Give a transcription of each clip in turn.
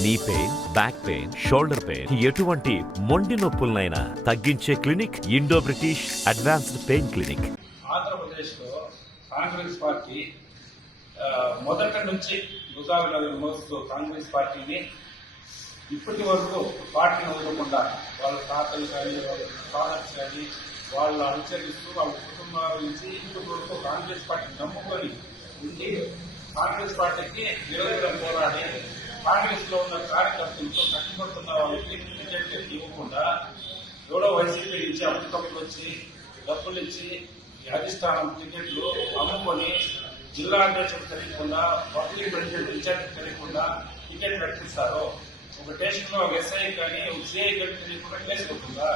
Knee pain, back pain, shoulder pain, ఎటువంటి మొండి నొప్పులనైనా తగ్గించే clinic Indo British advanced pain clinic. ఆంధ్రప్రదేశ్లో కాంగ్రెస్ పార్టీ మొదటి నుంచి భుజాలు మోస్తూ కాంగ్రెస్ పార్టీని ఇప్పటి వరకు పార్టీని వదలకుండా వాళ్ళ తాతలు కానీ వాళ్ళ ఫాదర్స్ కానీ వాళ్ళు అనుసరిస్తూ వాళ్ళ కుటుంబాల నుంచి ఇప్పటి వరకు కాంగ్రెస్ పార్టీని నమ్ముకొని ఉండి కాంగ్రెస్ పార్టీకి విరోధంగా పోరాడి కాంగ్రెస్ లో ఉన్న కార్యకర్తలతో కట్టుబడుతున్న వాళ్ళకి టికెట్ ఇవ్వకుండా ఎవడో వైసీపీ ఇచ్చి అప్పటికప్పుడు వచ్చి డబ్బులు ఇచ్చి అధిష్టానం టికెట్లు అమ్ముకొని జిల్లా అధ్యక్షుడు తెలియకుండా పబ్లిక్ ప్రెసిడెంట్ ఇన్ఛార్జ్ తెలియకుండా టికెట్ ప్రకటిస్తారు. ఒక స్టేషన్ లో ఒక ఎస్ఐ కానీ ఒక సిఐ కానీ తెలియకుండా కేసు అవుతుందా?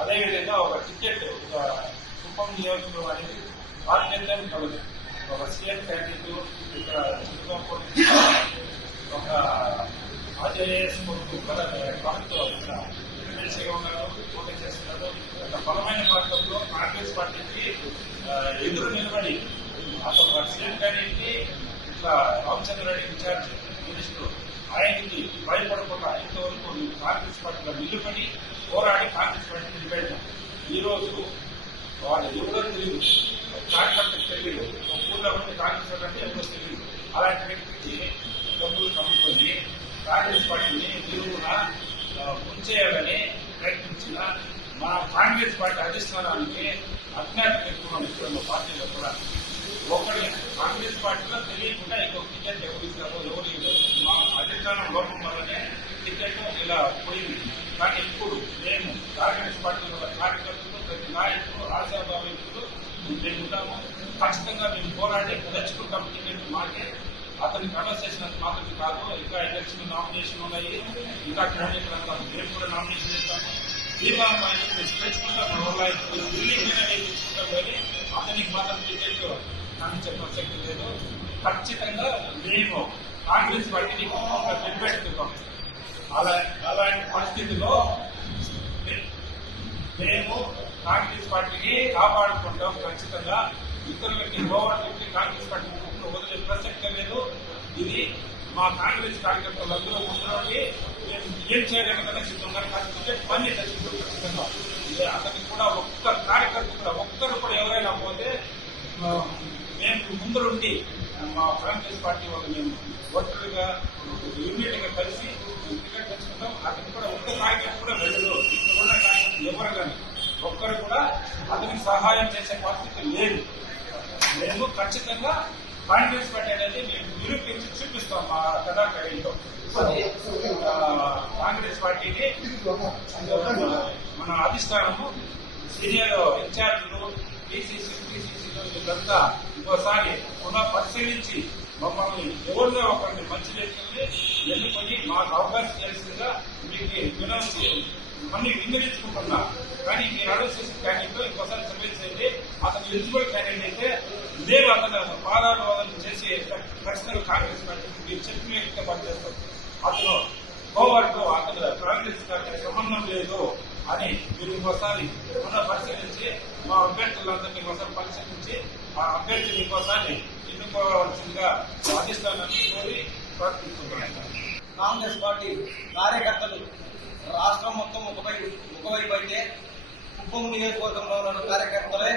అదేవిధంగా ఒక టికెట్ ఒక కుప్పం నియోజకవర్గం అనేది పార్టీ అంతా ఉంటుంది. ఒక సీఎం క్యాండిడేట్ ఇక్కడ ఒక ఆర్జేఎస్ పార్టీతో ఎమ్మెల్సీగా ఉన్నారు, పోటీ చేస్తున్నారు. ఒక బలమైన పార్టీలో కాంగ్రెస్ పార్టీకి ఎదురు నిలబడి అతను సీఎం క్యాండిడేట్కి ఇట్లా రామచంద్రారెడ్డి ఇన్ఛార్జ్ మినిస్టర్ ఆయనకి భయపడకుండా ఇంతవరకు కాంగ్రెస్ పార్టీలో నిలబడి పోరాడి కాంగ్రెస్ పార్టీని నిలబెట్టాం. ఈ రోజు వాళ్ళు ఎవరో తెలియదు, కార్యకర్తకు తెలియదు, ఒక ఊళ్ళో ఉంటే కాంగ్రెస్ పార్టీ ఎవరో తెలియదు. అలాంటి వ్యక్తికి డబ్బులు కమ్ముకొని కాంగ్రెస్ పార్టీని నిలువున ముంచేయాలని ప్రయత్నించిన మా కాంగ్రెస్ పార్టీ అధిష్టానానికి అజ్ఞాతం ఎక్కువ ఇస్తున్న పార్టీలో కూడా ఒకటి కాంగ్రెస్ పార్టీలో తెలియకుండా ఇంకొక టికెట్ ఎవరు ఇస్తారో ఎవరు ఇవ్వరు. మా అధిష్టానం లోపం వల్లనే టికెట్ ఇలా పోయింది. కానీ ఇప్పుడు మేము కాంగ్రెస్ పార్టీలో కార్యకర్తలు ప్రతి నాయకులు ఆశాభావికులు మేము ఉంటాము. ఖచ్చితంగా మేము పోరాడి తెచ్చుకుంటాం టికెట్ మాకే. అతనికి అనౌన్స్ చేసినంత మాత్రమే కాదు, ఇంకా ఎలక్షన్ నామినేషన్ ఉన్నాయి, ఇంకా క్యాండిడేట్ అంటారు. మేము కూడా నామినేషన్ చేస్తాము. దీపావళి తెచ్చుకుంటాం, ఢిల్లీ మీద తెచ్చుకుంటాం. కానీ అతనికి మాత్రం టికెట్ నాకు చెప్పశక్తి లేదు. ఖచ్చితంగా మేము కాంగ్రెస్ పార్టీని నిలబెట్టుకుంటాం. అలాంటి పరిస్థితిలో మేము కాంగ్రెస్ పార్టీని కాపాడుకుంటాం. ఖచ్చితంగా ఇతరులకి గోవర్నమెంట్ కాంగ్రెస్ పార్టీ వదిలే ప్రసక్తే లేదు. ఇది మా కాంగ్రెస్ కార్యకర్తలందరూ ముందులోకి మేము ఏం చేయగలిగిన సిద్ధంగా టికెట్ పని తెచ్చుకుంటాం. ఖచ్చితంగా అతనికి కూడా ఒక్క కార్యకర్త కూడా ఒక్కరు కూడా ఎవరైనా పోతే మేము ముందుండి మా కాంగ్రెస్ పార్టీ వాళ్ళు మేము ఒంటరిగా యూనిట్ గా కలిసి టికెట్ తెచ్చుకుంటాం. అతనికి కూడా ఒక్క కార్యకర్త కూడా వెళ్ళదు. ఇప్పుడున్న కార్యకర్తలు ఎవరు కానీ ఒక్కరు కూడా అతనికి సహాయం చేసే పరిస్థితి లేదు. మేము ఖచ్చితంగా కాంగ్రెస్ పార్టీ అనేది మేము నిరూపించి చూపిస్తాం మా కథాకళిలో. కాంగ్రెస్ పార్టీని మన అధిష్టానము సీనియర్ ఇన్ఛార్జీలు పిసిసి వీళ్ళంతా ఇంకోసారి పునః పరిశీలించి మమ్మల్ని ఎవరిలో ఒకరిని మంచి వ్యక్తుల్ని ఎన్నుకొని మాకు అవకాశం చేసిందిగా మీకు అన్ని విన్నవించుకుంటున్నా. కానీ మీరు అడుగు చేసిన క్యాండిడేట్ ఇంకోసారి సర్వీస్ అయితే అతను ఎలిజిబుల్ క్యాండిడేట్ అయితే మేము అతను పాదారోధన చేసి ఖచ్చితంగా కాంగ్రెస్ పార్టీకి మీరు చెప్పిన వ్యక్తిగా పనిచేస్తాం. అతను గోవర్కు అతను కాంగ్రెస్ పార్టీకి సంబంధం లేదు అని మీరు ఇంకోసారి పునః పరిశీలించి మా అభ్యర్థులందరినీ ఇంకోసారి పరిశీలించి ఆ అభ్యర్థిని ఇంకోసారి ఎన్నుకోవాల్సిందిగా అధిష్టానాన్ని కోరి ప్రార్థిస్తున్నాను. కాంగ్రెస్ పార్టీ కార్యకర్తలు రాష్ట్రం మొత్తం ఒకవైపు అయితే కుప్పం నియోజకవర్గంలో ఉన్న కార్యకర్తలే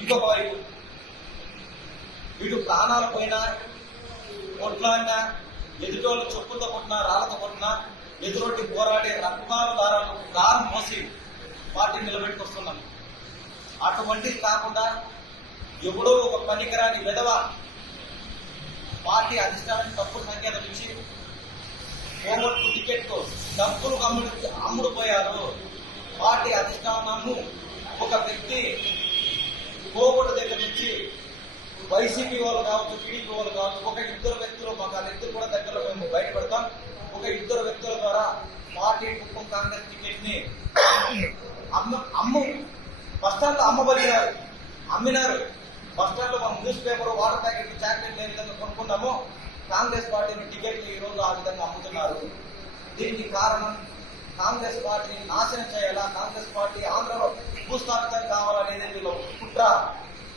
ఇంకొక వైపు. వీడు ప్రాణాలు పోయినా, కొట్లాడినా, ఎదుటోళ్ళు చెప్పులతో కొట్టినా, రాళ్లతో కొట్టినా ఎదురొట్టి పోరాడి రక్తాలు దారం మోసి పార్టీని నిలబెట్టుకొస్తున్నాం. అటువంటిది కాకుండా ఎవడో ఒక పనికిరాని విధవ పార్టీ అధిష్టానానికి తప్పుడు సంకేతం ఇచ్చి కోమట్టు టికెట్ డబ్బులు అమ్ముడుపోయారు. పార్టీ అధిష్టానము ఒక వ్యక్తి కోమట్టు దగ్గర నుంచి వైసీపీ వాళ్ళు కావచ్చు, టీడీపీ వాళ్ళు కావచ్చు, ఒక ఇద్దరు వ్యక్తులు మాకు ఆ వ్యక్తులు కూడా దగ్గరలో మేము బయటపడతాం. ఒక ఇద్దరు వ్యక్తుల ద్వారా పార్టీ కుప్పం కాంగ్రెస్ టికెట్ ని బస్టాండ్ అమ్మబలిగారు, అమ్మినారు. బస్టాండ్ లో మనం newspaper, water packet, chocolate ఏ విధంగా కొనుక్కున్నామో కాంగ్రెస్ పార్టీని టికెట్లు ఈ రోజు ఆ విధంగా అమ్ముతున్నారు. దీనికి కారణం కాంగ్రెస్ పార్టీని నాశనం చేయాలా, కాంగ్రెస్ పార్టీ ఆంధ్రలో భూస్థాపితం కావాలనేది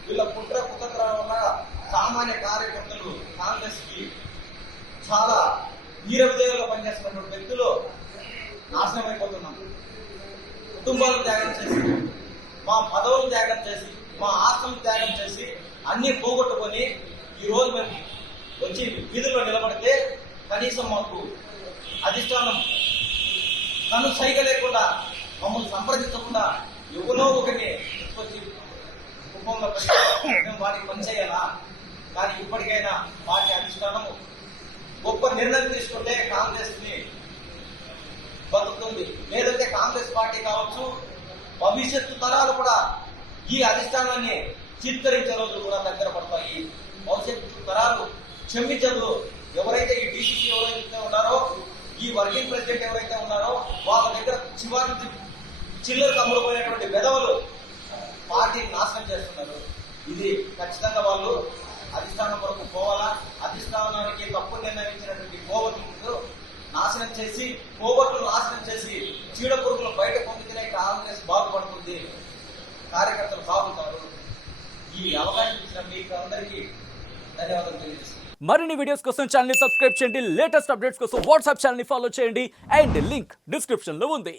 వీళ్ళ కుట్ర కుతంత్రాల వల్ల సామాన్య కార్యకర్తలు కాంగ్రెస్ కి చాలా వీర విధేయులుగా పనిచేస్తున్నటువంటి వ్యక్తులు నాశనం అయిపోతున్నాం. కుటుంబాలు త్యాగం చేసి, మా పదవులు త్యాగం చేసి, మా ఆస్తులు త్యాగం చేసి అన్ని పోగొట్టుకొని ఈ రోజు మేము వచ్చి వీధుల్లో నిలబడితే కనీసం మాకు అధిష్టానం తను సైగ లేకుండా మమ్మల్ని సంప్రదించకుండా ఎవరో ఒకరిని తీసుకొచ్చి కుటుంబంలో మేము వాటికి పనిచేయాలా? కానీ ఇప్పటికైనా పార్టీ అధిష్టానము గొప్ప నిర్ణయం తీసుకుంటే కాంగ్రెస్ ని బతుకుతుంది. లేదంటే కాంగ్రెస్ పార్టీ కావచ్చు, భవిష్యత్తు తరాలు కూడా ఈ అధిష్టానాన్ని చిత్తరించే రోజులు కూడా దగ్గర పడతాయి. భవిష్యత్తు తరాలు క్షమించదు. ఎవరైతే ఈ డీసీసీ ఎవరైతే ఉన్నారో, ఈ వర్కింగ్ ప్రెసిడెంట్ ఎవరైతే ఉన్నారో వాళ్ళ దగ్గర చిల్లర కమ్ముడుపోయినటువంటి వెధవలు పార్టీని నాశనం చేస్తున్నారు. ఇది ఖచ్చితంగా వాళ్ళు అధిష్టానం వరకు పోవాలా. అధిష్టానానికి తప్పు నిర్ణయించినటువంటి కోవట్లు నాశనం చేసి, కోవట్లు నాశనం చేసి చీడ పురుగులు బయట పొందితేనే కాంగ్రెస్ బాగుపడుతుంది, కార్యకర్తలు బాగుంటారు. ఈ అవకాశం ఇచ్చిన మీకు అందరికీ ధన్యవాదాలు తెలియజేస్తున్నాను. మరిన్ని వీడియోస్ కోసం ఛానల్ ని సబ్స్క్రైబ్ చేయండి. లేటెస్ట్ అప్డేట్స్ కోసం వాట్సాప్ ఛానల్ ని ఫాలో చేయండి. అండ్ లింక్ డిస్క్రిప్షన్ లో ఉంది.